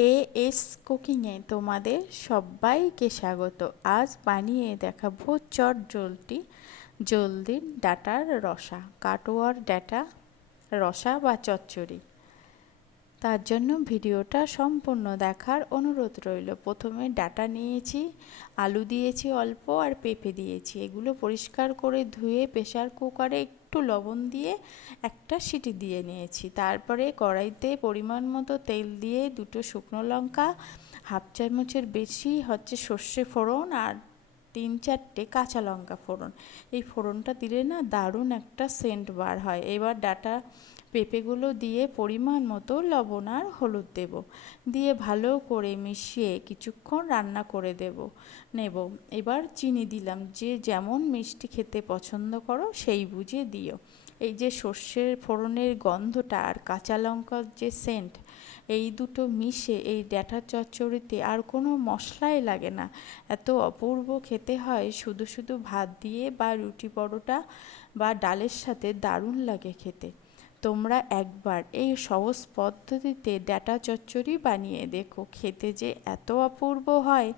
A S কুকিংয়ে তোমাদের সবাইকে স্বাগত। আজ বানিয়ে দেখাবো চট জলটি, জলদি ডাটার রসা, কাটোয়ার ডাটা রসা বা চচ্চড়ি। তার জন্য ভিডিওটা সম্পূর্ণ দেখার অনুরোধ রইল। প্রথমে ডাটা নিয়েছি, আলু দিয়েছি অল্প আর পেঁপে দিয়েছি। এগুলো পরিষ্কার করে ধুয়ে প্রেশার কুকারে একটু লবণ দিয়ে একটা সিটি দিয়ে নিয়েছি। তারপরে কড়াইতে পরিমাণ মতো তেল দিয়ে দুটো শুকনো লঙ্কা, হাফ চামচের বেশি হচ্ছে সর্ষে ফোড়ন আর তিন চারটে কাঁচা লঙ্কা ফোড়ন। এই ফোড়নটা দিলে না দারুণ একটা সেন্ট বার হয়। এবার ডাটা পেঁপেগুলো দিয়ে পরিমাণ মতো লবণ আর হলুদ দেব। দিয়ে ভালো করে মিশিয়ে কিছুক্ষণ রান্না করে দেব। নেব। এবার চিনি দিলাম। যে যেমন মিষ্টি খেতে পছন্দ করো সেই বুঝে দিও। এই যে সর্ষের ফোড়নের গন্ধটা আর কাঁচা লঙ্কার যে সেন্ট এই দুটো মিশে এই ড্যাটা চচ্চড়িতে আর কোনো মশলাই লাগে না। এত অপূর্ব খেতে হয়। শুধু শুধু ভাত দিয়ে বা রুটি পরোটা বা ডালের সাথে দারুণ লাগে খেতে। তোমরা একবার এই সহজ পদ্ধতিতে ডাটা চচ্চড়ি বানিয়ে দেখো। খেতে যে এত অপূর্ব হয়,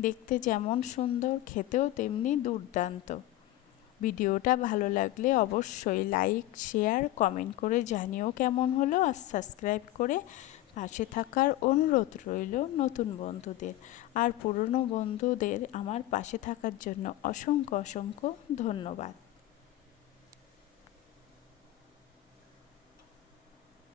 দেখতে যেমন সুন্দর, খেতেও তেমনি দুর্দান্ত। ভিডিওটা ভালো লাগলে অবশ্যই লাইক, শেয়ার, কমেন্ট করে জানিও কেমন হলো আর সাবস্ক্রাইব করে পাশে থাকার অনুরোধ রইল নতুন বন্ধুদের। আর পুরনো বন্ধুদের আমার পাশে থাকার জন্য অসংখ্য অসংখ্য ধন্যবাদ।